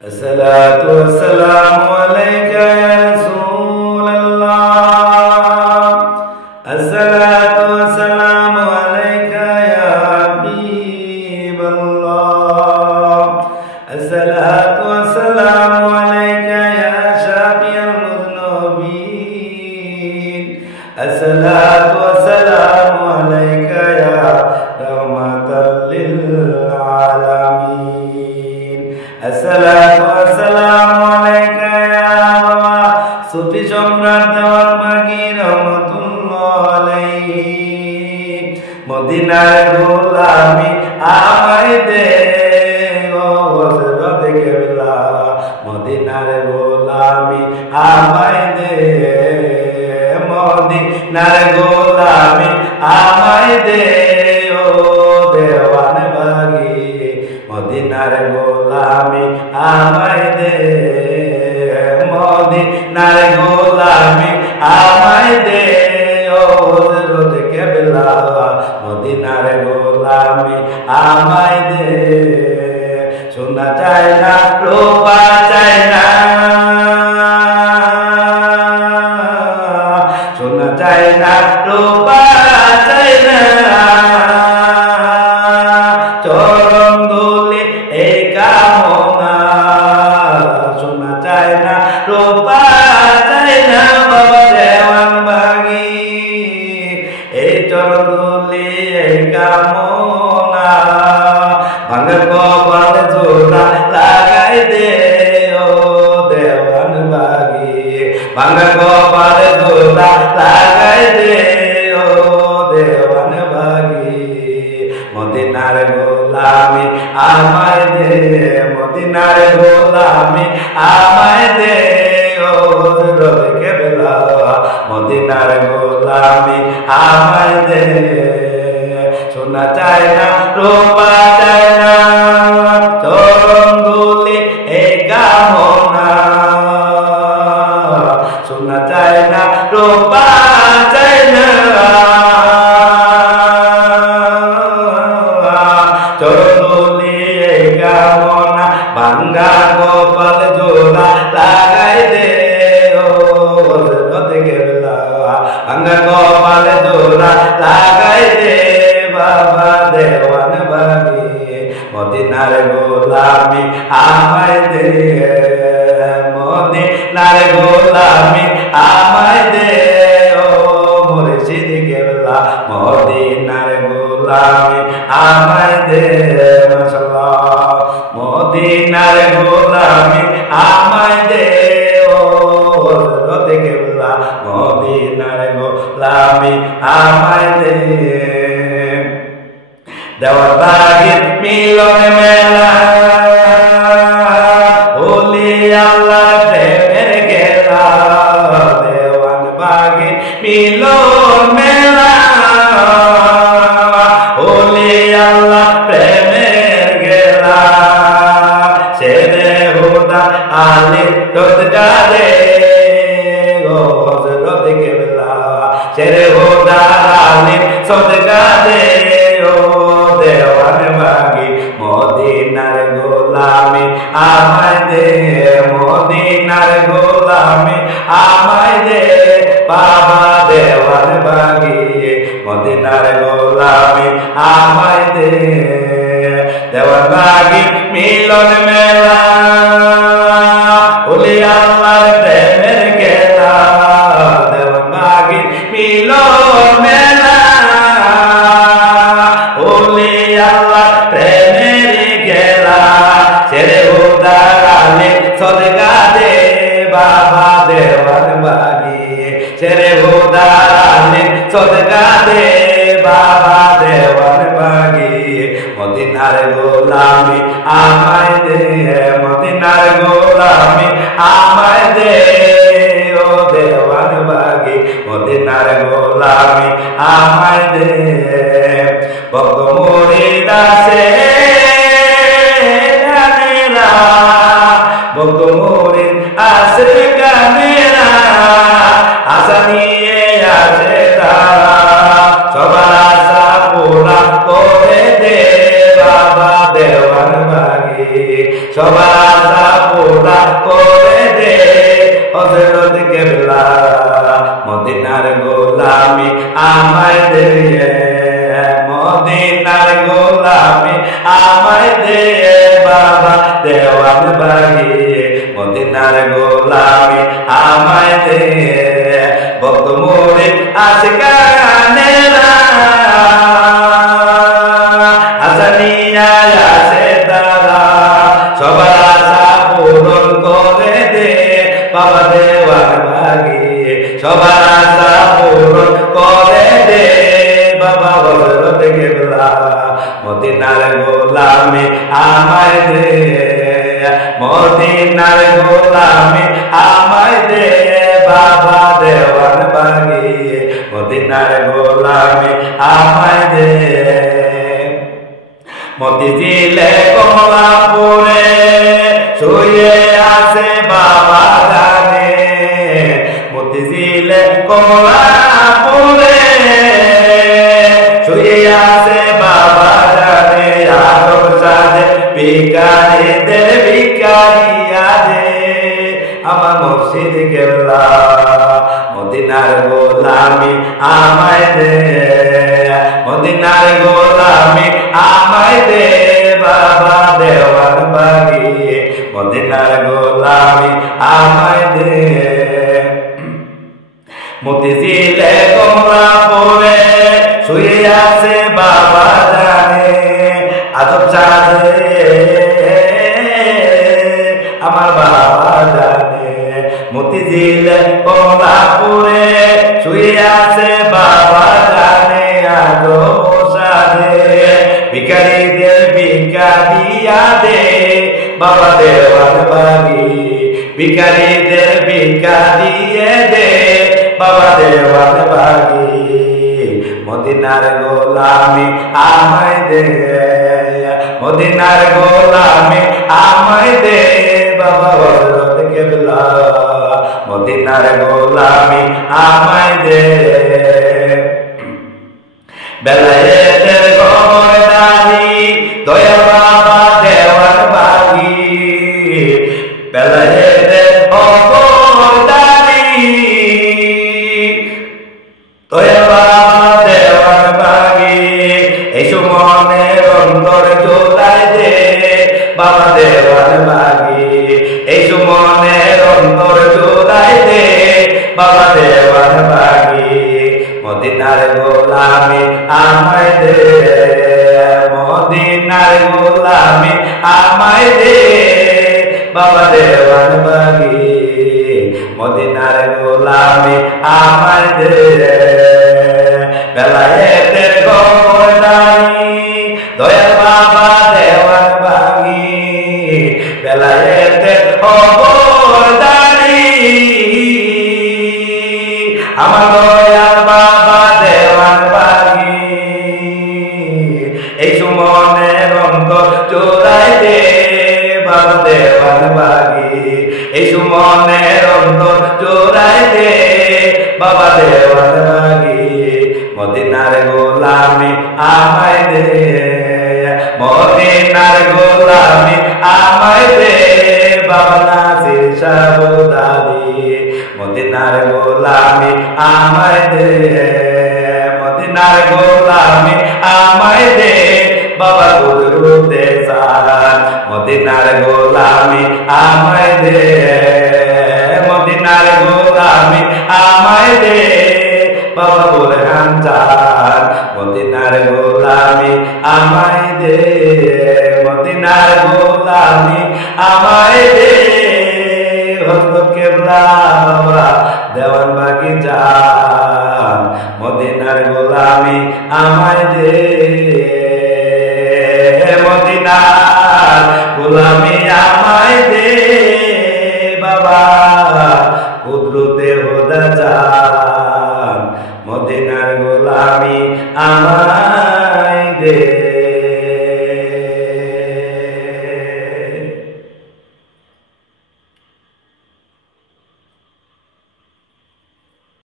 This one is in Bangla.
الصلاة والسلام عليك يا رسول الله. الصلاة والسلام عليك يا حبيب الله. الصلاة والسلام عليك يا شافي المذنبين. الصلاة والسلام عليك يا رحمة للعالمين. الصلاة والسلام عليك يا বাবা সুফি সম্রাট দেওয়ান বাগী রহমাতুল্লাহ আলাইহি। মদিনার গোলামি আমায় দে ও হযরত কেবলা, মদিনার গোলামি আমায় দে, মদিনার গোলামি আমায় দে ও দেওয়ান বাগী, মদিনার গোলামি আমায় দে, মদিনার গোলামি আমায় দে ও হযরত কেবলা, মদিনার গোলামি আমায় দে। সোনা চাই না, রূপা চাই না, সোনা চাই না, রূপা চাই না, চরণ ধুলি এই কামনা। সোনা চাই না, রূপা চাই না, বাবা দেওয়ান বাগী এই চরণ ধুলি এই কামনা। ভাঙা কপালে জোড়া লাগাই দে ও দেওয়ান বাগী, ভাঙা কপালে জোড়া লাগাই দে ও দেওয়ান বাগী। মদিনার গোলামি আমায় দে, মদিনার গোলামি আমায় দে ও হযরত কেবলা, মদিনার গোলামি আমায় দে। সোনা চাই না, রূপা চাই না, চরণ ধুলি এই কামনা। সোনা চাই না, রূপা চাই না, চরণ ধুলি এই কামনা। ভাঙ্গা কপাল জোড়া লাগাই দে ও হযরত কেবলা, ভাঙ্গা কপাল জোড়া লাগাই দে বাবা দেওয়ান বাগী। মদিনার গোলামি আমায় দে, মদিনার গোলামি আমায় দে ও মুর্শিদ কেবলা, মদিনার গোলামি আমায় দে। মাশাআল্লাহ, মদিনার গোলামি আমায় দে ও হযরত কেবলা, মদিনার গোলামি আমায় দে। দেওয়ান বাগীর মিলন মেলা, ওলি আল্লাহ প্রেমের খেলা। দেওয়ান বাগীর মিলন মেলা, ওলি আল্লাহ প্রেমের খেলা। শেরে হুদা আলী সদকা দে ও হযরত কেবলা, শেরে হুদা আলী সদকা দে ও দেওয়ান বাগী। মদিনার গোলামি আমায় দে, মদিনার গোলামি আমায় দে বাবা দেওয়ান বাগী, মদিনার গোলামি আমায় দে। দেওয়ান বাগী মিলন মেলা, ওলি আল্লাহর প্রেমের খেলা। দেওয়ান বাগী মিলন মেলা, ওলি আল্লাহ প্রেমের খেলা। ছেড়ে উদার আলী সদকা দে বাবা দেওয়ান বাগী, ছেড়ে উদার আলী সদকা দে বাবা দেওয়ান বাগী। মদিনার গোলামি আমায় দে, মদিনার গোলামি আমায় দে ও দেওয়ান বাগী, মদিনার গোলামি আমায় দে। ভক্ত মুরিদ আছে গানেরা, ভক্ত মুরিদ আছে গানেরা, আশা নিয়ে আছে তারা, সবার আশা পুরা করে দে বাবা দেওয়ান বাগী, সবার আশা পুরা করে দে হযরত কেবলা মদিনার গোলামি আমায় দে মদিনার গোলামি আমায় দে বাবা দেওয়ান বাগি মদিনার গোলামি আমায় দে ভক্ত মুরিদ আশিকানেরা হাসানিয়া আছে তারা সবার আশা পূরণ করে দে বাবা দেওয়ান বাগি সবার আশা পূরণ করে দে বাবা হযরত কেবলা মদিনার গোলামি আমায় দে মদিনার গোলামি আমায় দে বাবা দেওয়ান বাগি মদিনার গোলামি আমায় দে মতিঝিলে কমলাপুরে শুয়ে আছে বাবা জানে মতিঝিলে কমলাপুরে শুয়ে আছে বাবা জানে আদম সাজে ভিখারীদের ভিখারিয়া দে আমার মুর্শিদ কেবলা মদিনার গোলামি আমায় দে মদিনার গোলামি আমায় দে বাবা দেওয়ান বাগি মদিনার গোলামি আমায় দে মতিঝিলে কমলাপুরে শুয়ে আছে বাবা জানে আদম সাজে আমার বাবা জানে মতিঝিলে কমলাপুরে শুয়ে আছে বাবা জানে আদম সাজে ভিখারীদের ভিখারিয়া দে বাবা দেওয়ান বাগি ভিখারীদের ভিক্ষা দিয়ে দে বাবা দেওয়ান বাগি মদিনার গোলামি আমায় দে মদিনার গোলামি আমায় দে বাবা হযরত কেবলা মদিনার গোলামি আমায় দে বেলায়েতের গমরদারি দয়া বাবা দেওয়ান বাগি বেলায়েতের গমরদারি দয়া বাবা দেওয়ান বাগি এই সুমনের অন্তর জোড়ায় দে বাবা দেওয়ান বাগি এই সুমনের অন্তর জোড়ায় দে বাবা দেওয়ান বাগি মদিনার গোলামি আমায় দে মদিনার গোলামি আমায় দে বাবা দেওয়ান বাগি মদিনার গোলামি আমায় দে বেলায়েতের গমরদারি দয়া বাবা দেওয়ান বাগি বেলায়েতের গমরদারি আমার দয়াল বাবা দেওয়ান বাগি এই সুমনের অন্তর জোড়ায় দে বাবা দেওয়ান বাগি এই সুমনের অন্তর জোড়ায় দে বাবা দেওয়ান বাগি মদিনার গোলামি আমায় দে মদিনার গোলামি আমায় দে বাবা নাসির শাহদাদি মদিনার গোলামি আমায় দে মদিনার গোলামি আমায় দে বাবা কুদরতে সালাম মদিনার গোলামি আমায় দে মদিনার গোলামি আমায় দে বাবা বুরহান চাঁদ মদিনার গোলামি আমায় দে মদিনার গোলামি আমায় দে হযরত কেবলা বাবা দেওয়ান বাগি যান মদিনার গোলামি আমায় দে মদিনার গোলামি আমায় দে বাবা কুদরতে খোদা যান মদিনার গোলামি আমায় দে।